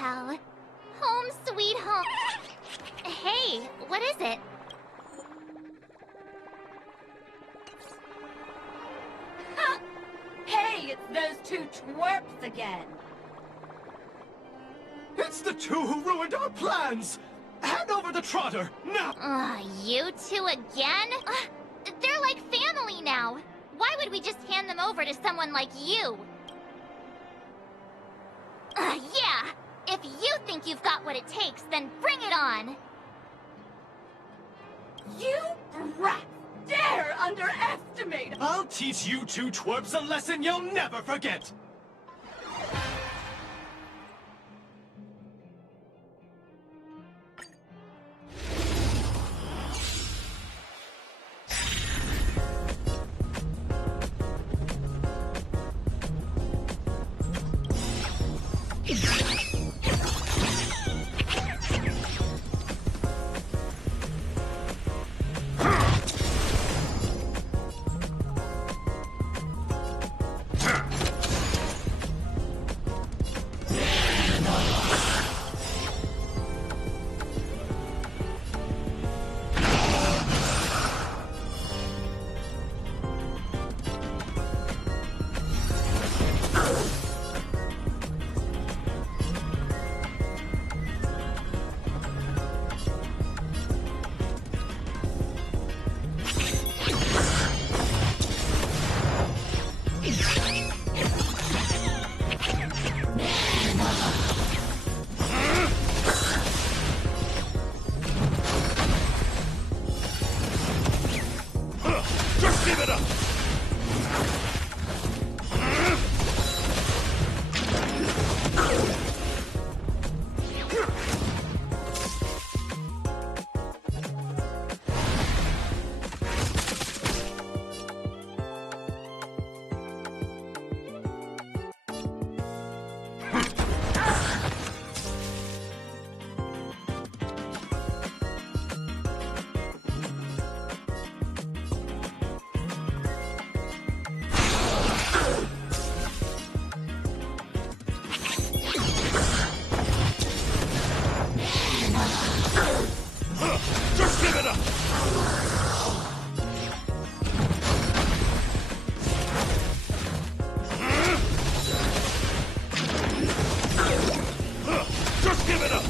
pal. Home sweet home. Hey, what is it? Hey, it's those two twerps again. It's the two who ruined our plans! Hand over the trotter, now! You two again? They're like family now. Why would we just hand them over to someone like you? Yeah! If you think you've got what it takes, then bring it on! You brats dare underestimate! I'll teach you two twerps a lesson you'll never forget! Just give it up! Just give it up! Just give it up!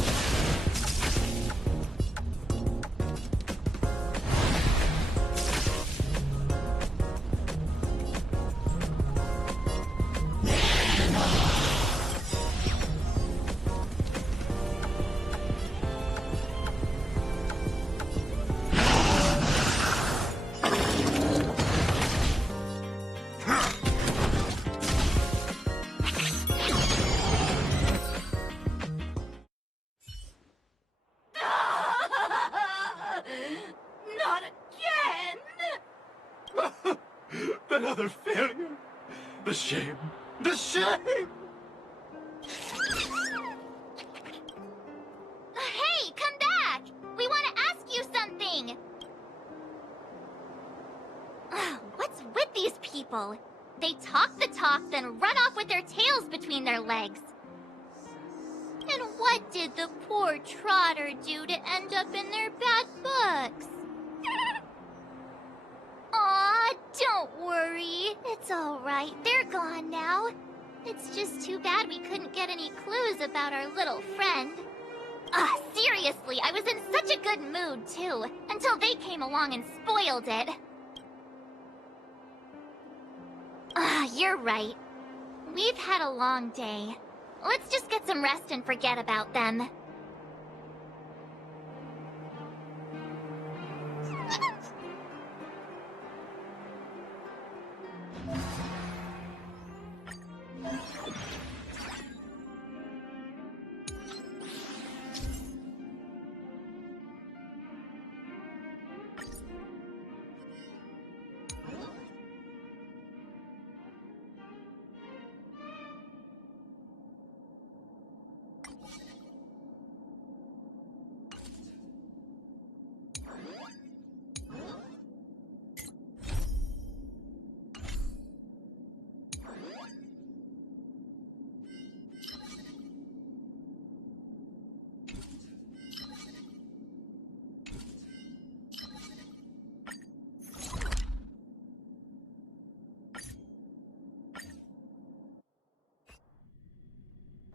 Not again! Another failure. The shame. The shame! Hey, come back! We want to ask you something! What's with these people? They talk the talk, then run off with their tails between their legs. And what did the poor Trotter do to end up in their bad books? Aw, don't worry. It's all right. They're gone now. It's just too bad we couldn't get any clues about our little friend. Seriously, I was in such a good mood, too, until they came along and spoiled it. You're right. We've had a long day. Let's just get some rest and forget about them.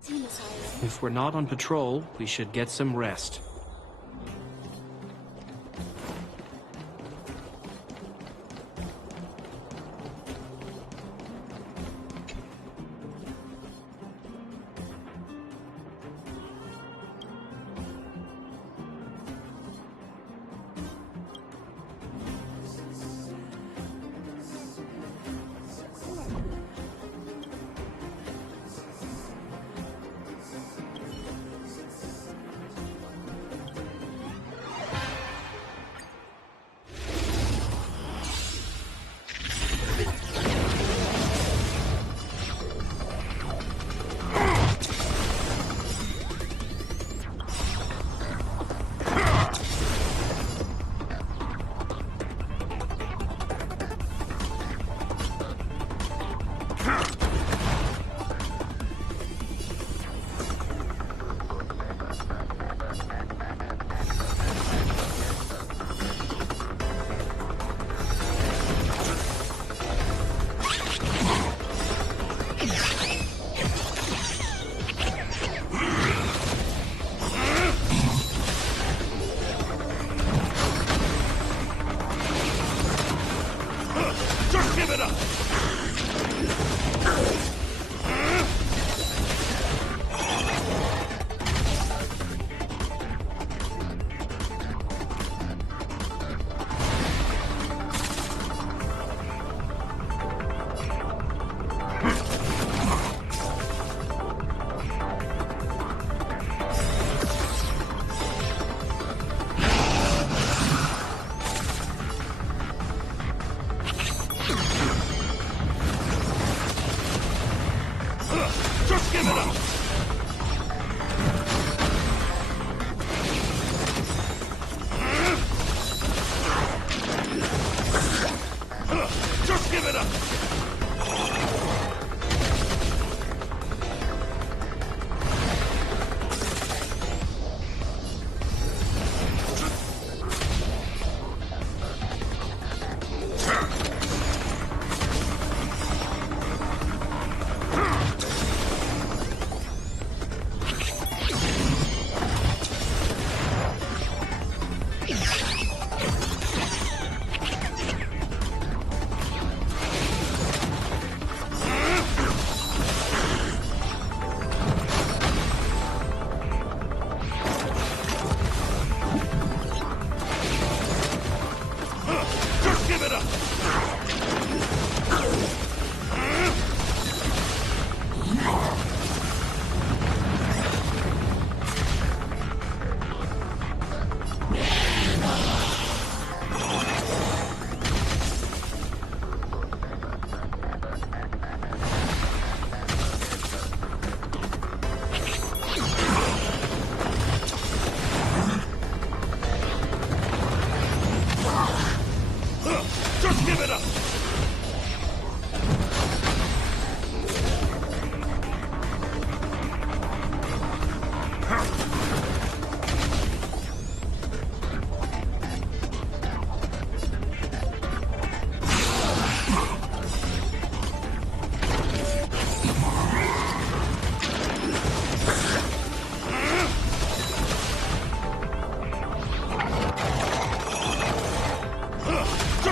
If we're not on patrol, we should get some rest.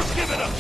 Just give it up!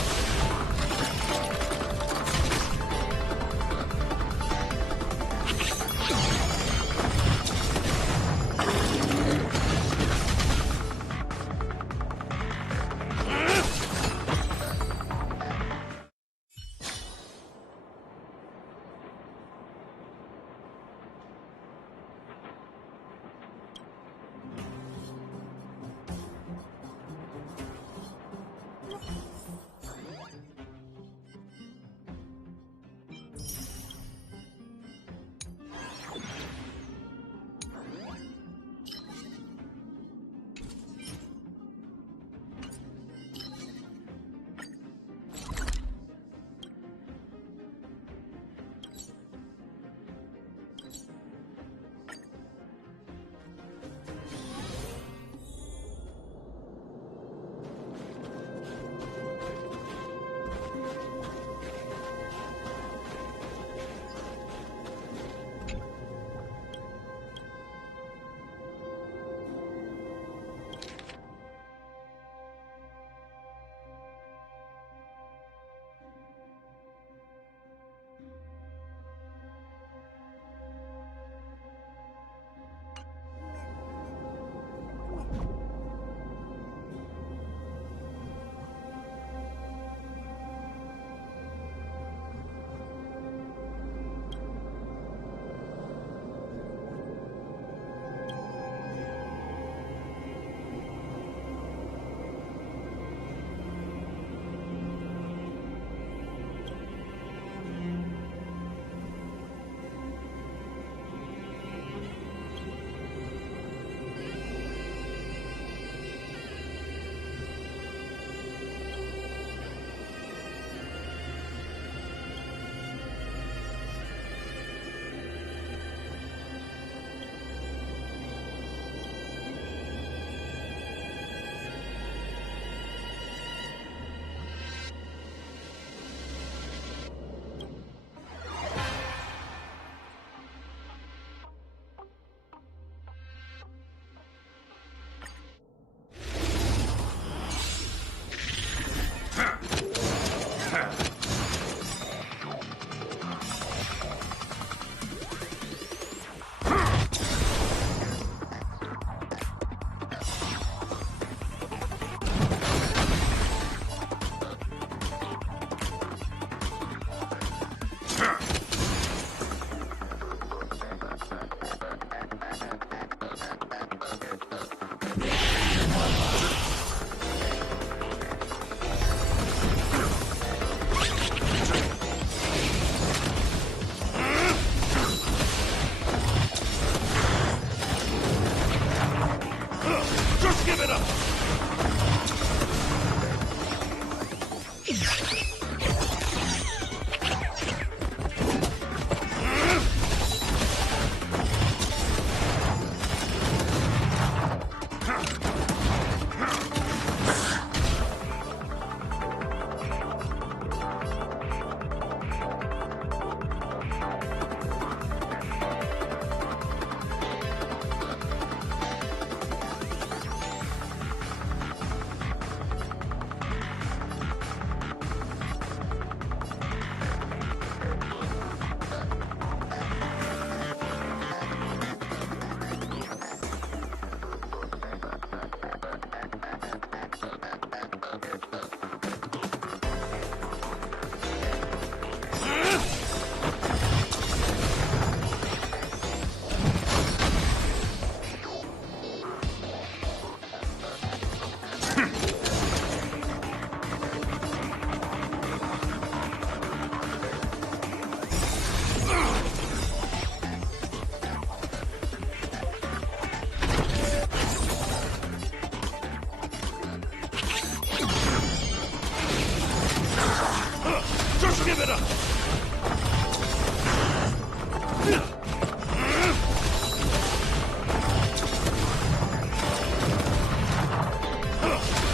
Just give it up!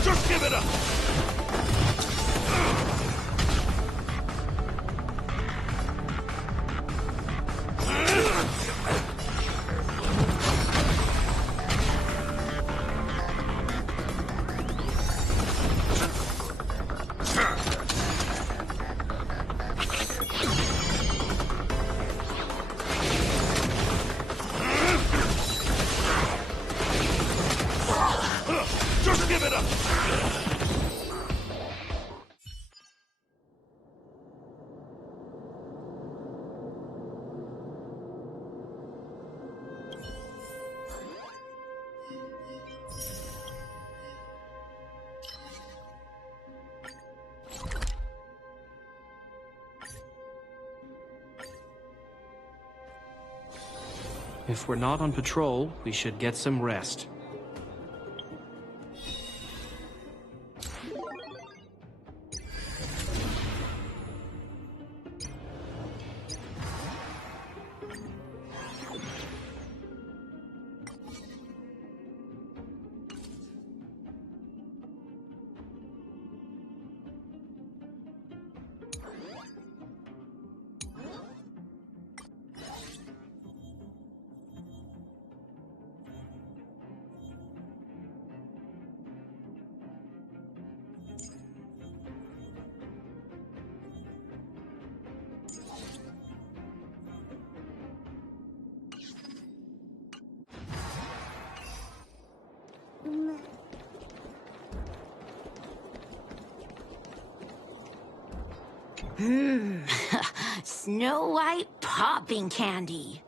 Just give it up! Just give it up! If we're not on patrol, we should get some rest. Snow White popping candy.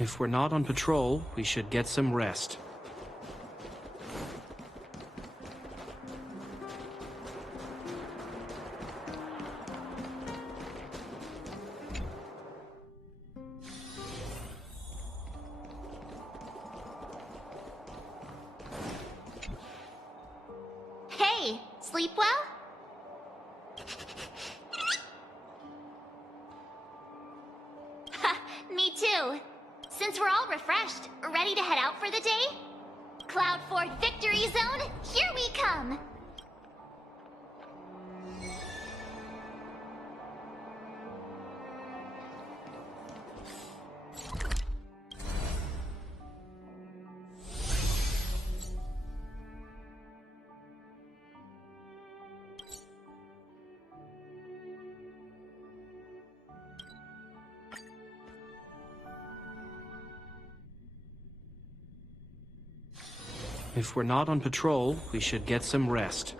If we're not on patrol, we should get some rest. Hey, sleep well? Ha, me too. Since we're all refreshed, ready to head out for the day? Cloud Fort Victory Zone, here we come! If we're not on patrol, we should get some rest.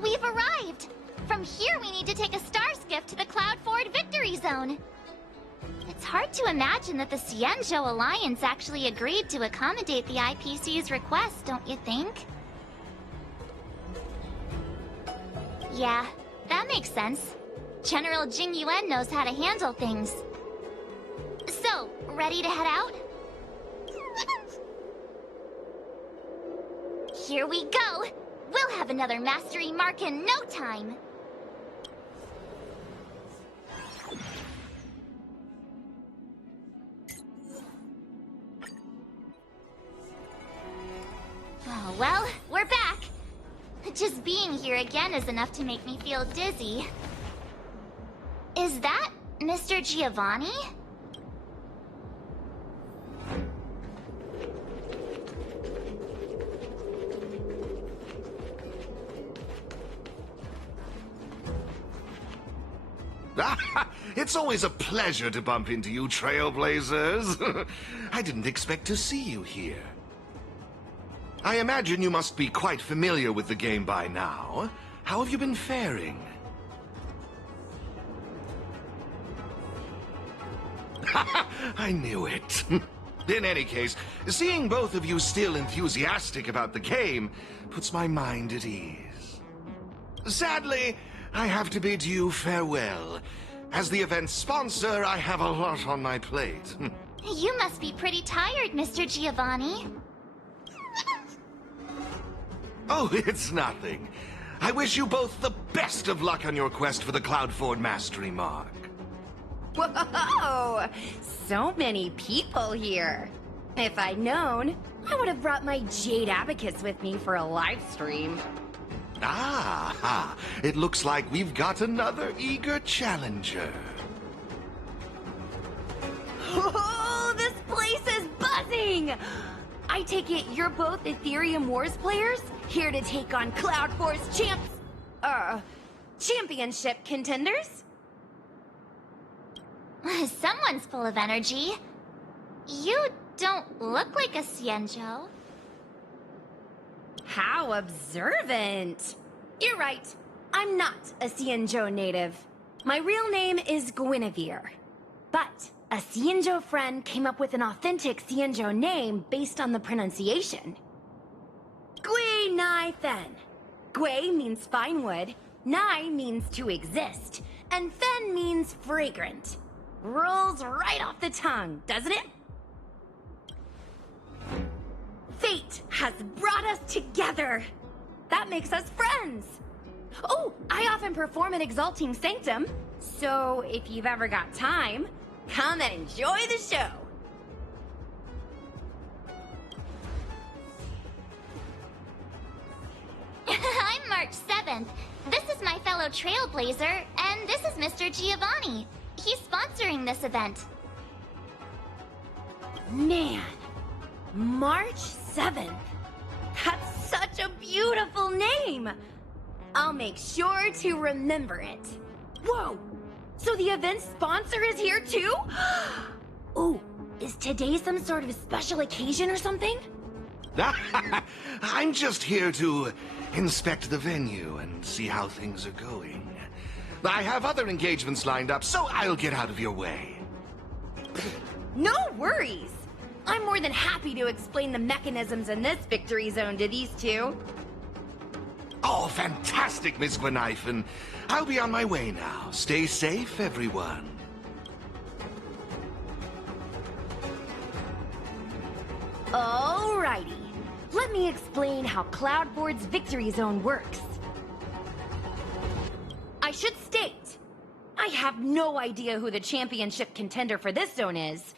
We've arrived! From here, we need to take a star skiff to the Cloud Fort Victory Zone. It's hard to imagine that the Xianzhou Alliance actually agreed to accommodate the IPC's request, don't you think? Yeah, that makes sense. General Jing Yuan knows how to handle things. So, ready to head out? Here we go! We'll have another mastery mark in no time! Oh, well, we're back. Just being here again is enough to make me feel dizzy. Is that Mr. Giovanni? It's always a pleasure to bump into you, Trailblazers. I didn't expect to see you here. I imagine you must be quite familiar with the game by now. How have you been faring? I knew it. In any case, seeing both of you still enthusiastic about the game puts my mind at ease. Sadly, I have to bid you farewell. As the event's sponsor, I have a lot on my plate. You must be pretty tired, Mr. Giovanni. Oh, it's nothing. I wish you both the best of luck on your quest for the Cloud Fort Mastery Mark. Whoa! So many people here. If I'd known, I would have brought my Jade Abacus with me for a live stream. Ah, it looks like we've got another eager challenger. Oh, this place is buzzing! I take it you're both Ethereum Wars players? Here to take on Cloud Force championship contenders? Someone's full of energy. You don't look like a Xianzhou. How observant. You're right. I'm not a Cianzhou native. My real name is Guinevere. But a Cianzhou friend came up with an authentic Cianzhou name based on the pronunciation. Gui Nai Fen. Gui means fine wood, Nai means to exist, and Fen means fragrant. Rolls right off the tongue, doesn't it? Fate has brought us together. That makes us friends. Oh, I often perform at Exalting Sanctum, so if you've ever got time, come and enjoy the show. I'm March 7th. This is my fellow Trailblazer, and this is Mr. Giovanni. He's sponsoring this event. Man, March 7th. That's such a beautiful name. I'll make sure to remember it. Whoa, so the event sponsor is here too? Ooh, is today some sort of special occasion or something? I'm just here to inspect the venue and see how things are going. I have other engagements lined up, so I'll get out of your way. No worries. I'm more than happy to explain the mechanisms in this victory zone to these two. Oh, fantastic, Miss Gwenithan. I'll be on my way now. Stay safe, everyone. Alrighty. Let me explain how Cloudboard's victory zone works. I should state, I have no idea who the championship contender for this zone is,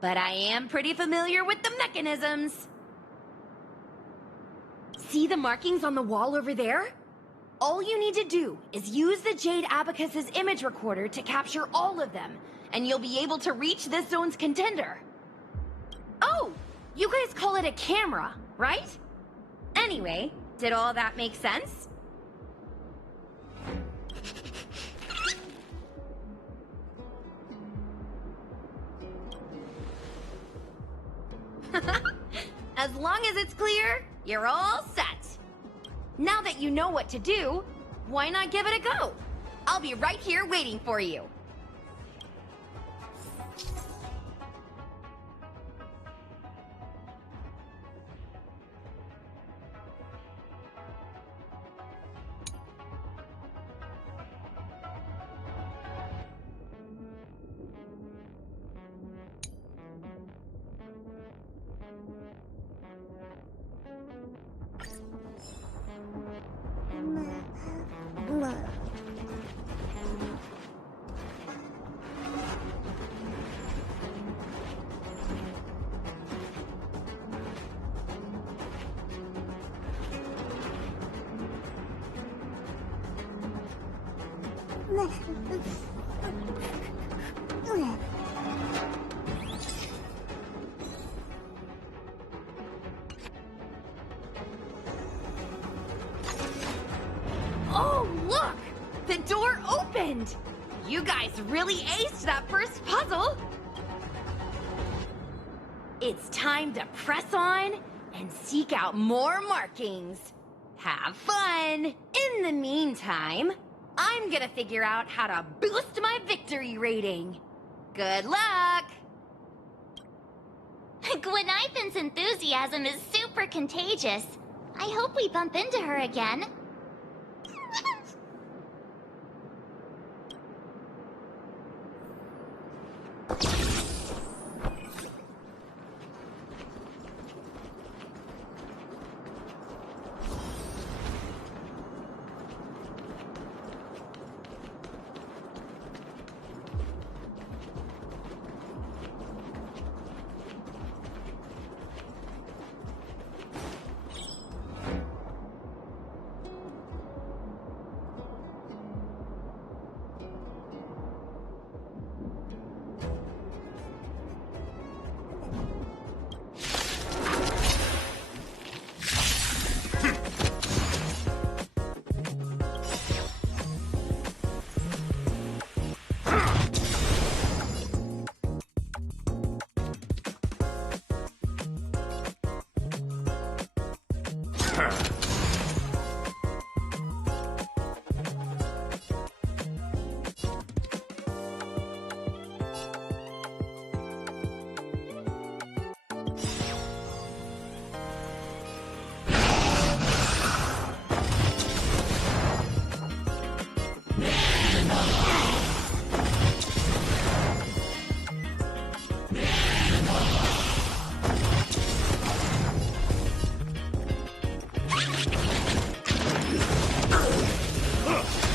but I am pretty familiar with the mechanisms. See the markings on the wall over there? All you need to do is use the Jade Abacus's image recorder to capture all of them, and you'll be able to reach this zone's contender. Oh, you guys call it a camera, right? Anyway, did all that make sense? As long as it's clear, you're all set. Now that you know what to do, why not give it a go? I'll be right here waiting for you. Oh, look! The door opened! You guys really aced that first puzzle! It's time to press on and seek out more markings. Have fun! In the meantime, I'm gonna figure out how to boost my victory rating. Good luck! Gwenithan's enthusiasm is super contagious. I hope we bump into her again.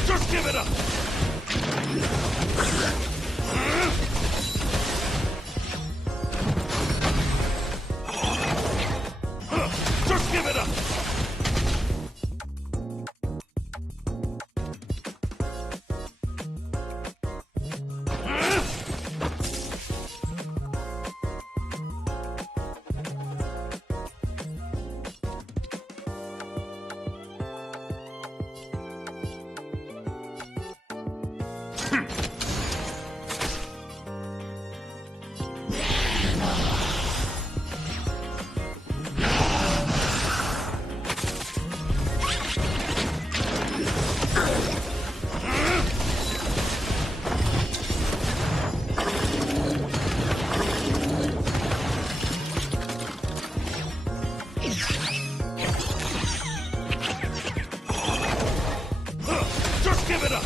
Just give it up! Just give it up! Just give it up!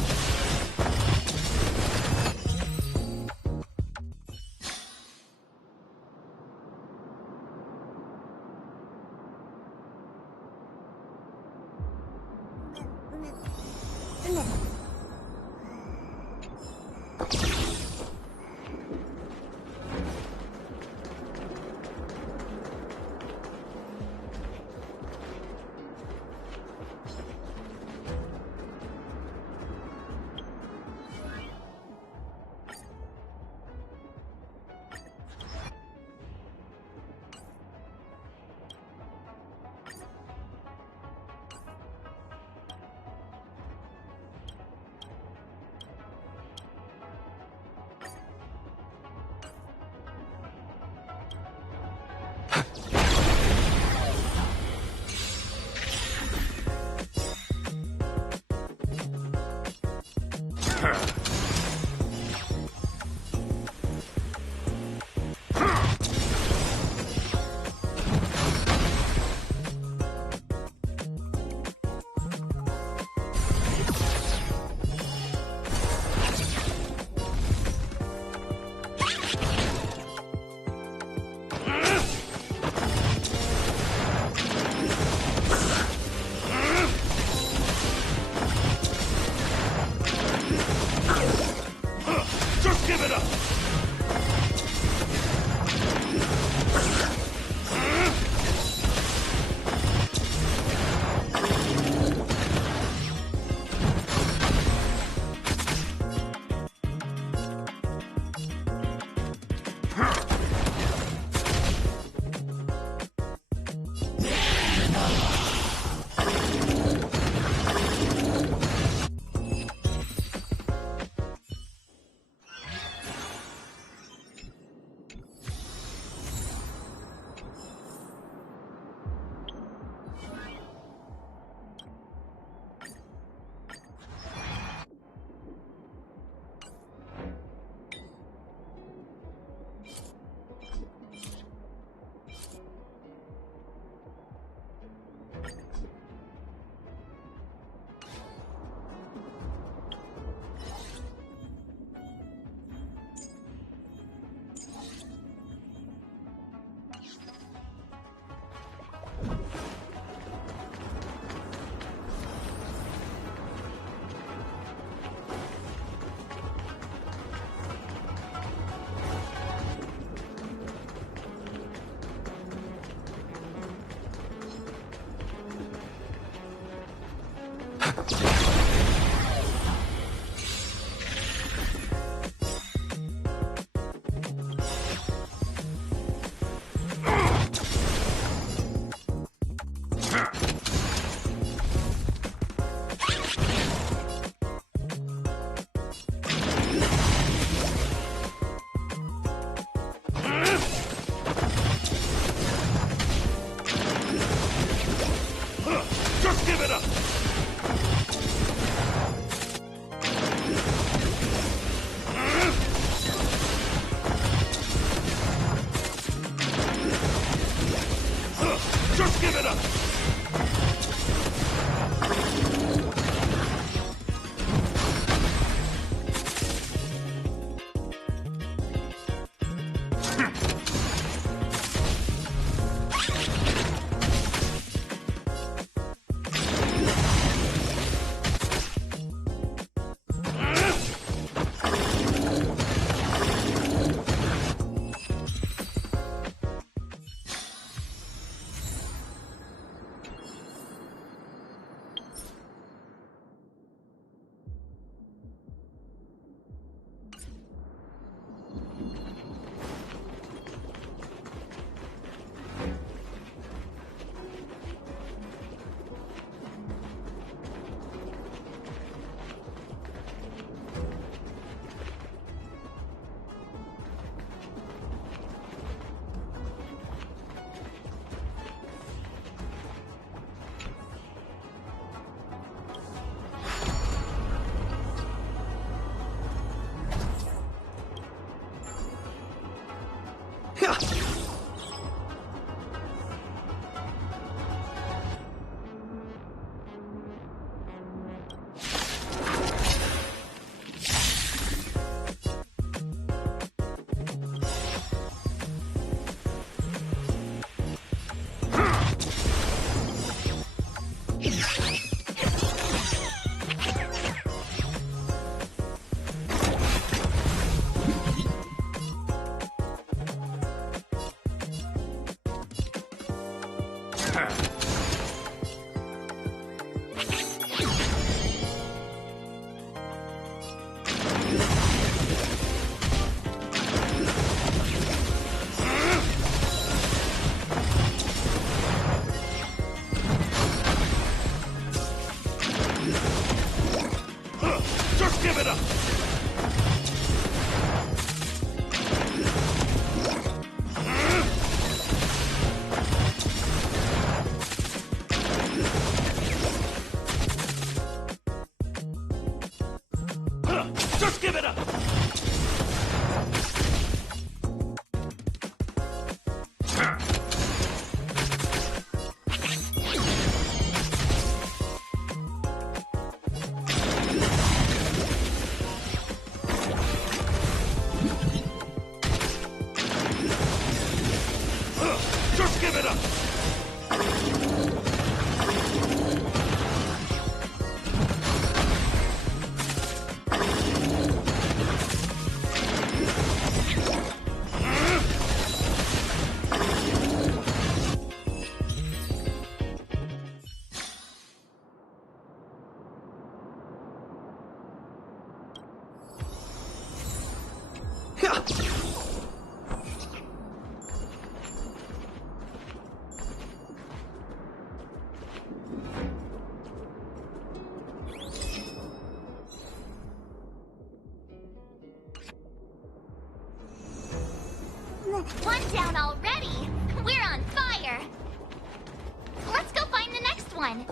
Just give it up! Just give it up! Just give it up! Just give it up! One down already! We're on fire! Let's go find the next one!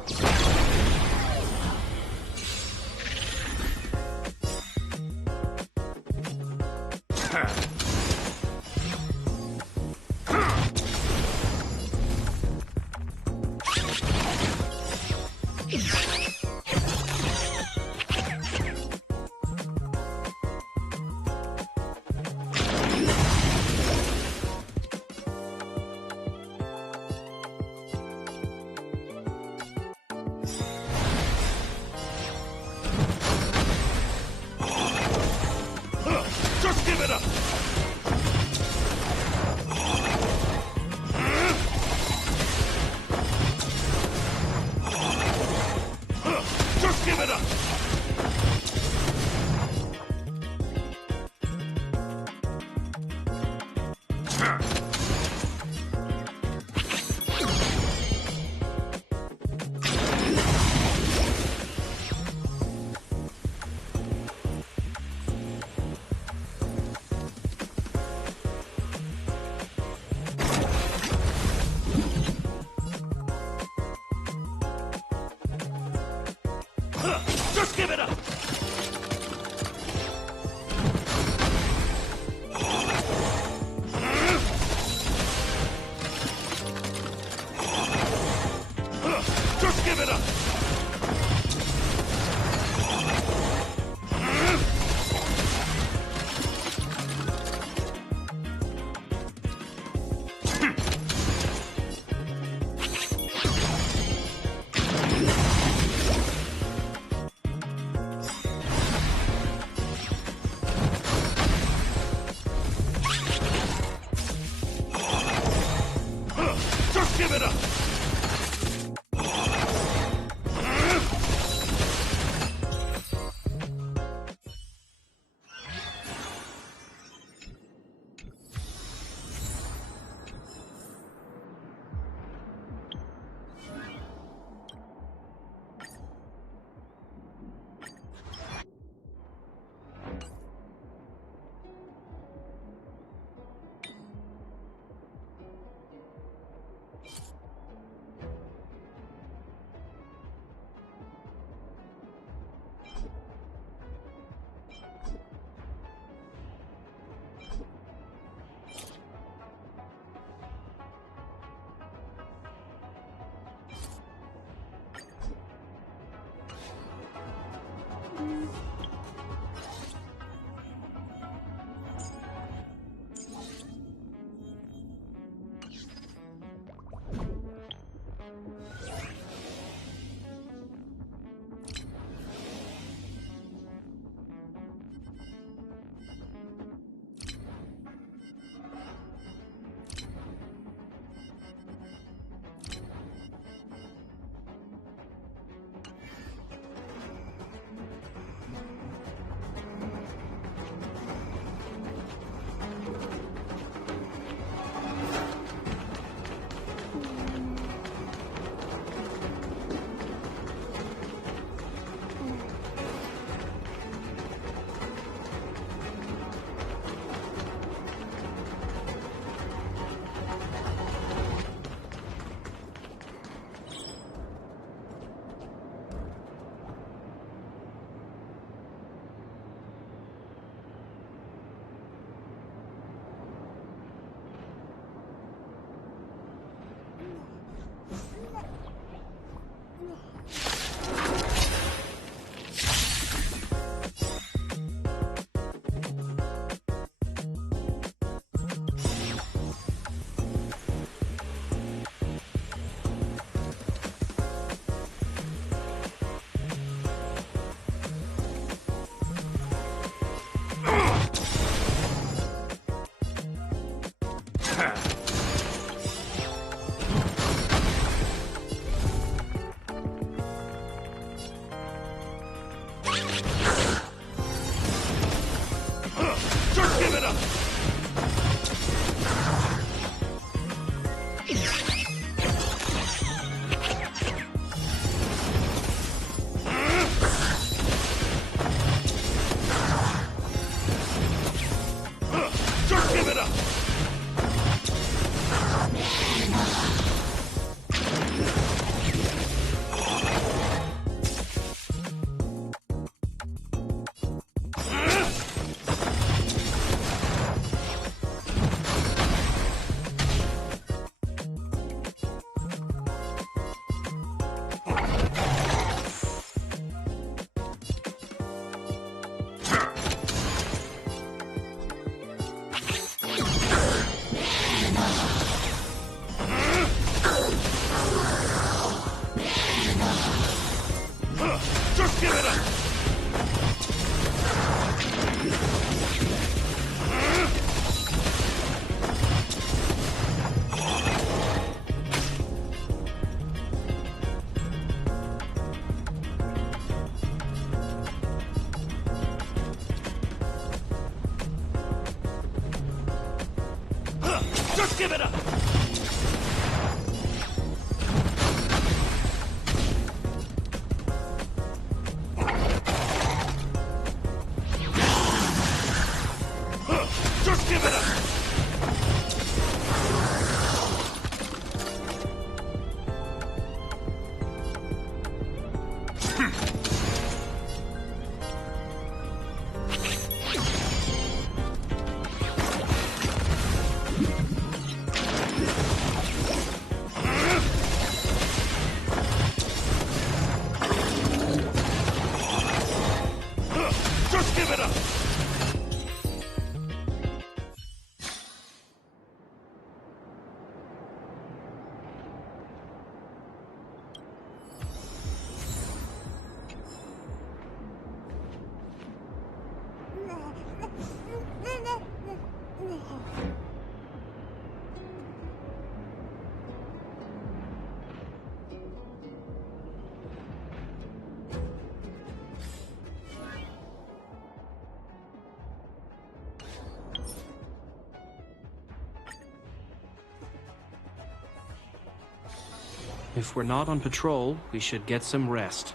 Just give it up! Just give it up! Just give it up! Just give it up! Just give it up! Just give it up! Just give it up! Just give it up! Just give it up! Just give it up! If we're not on patrol, we should get some rest.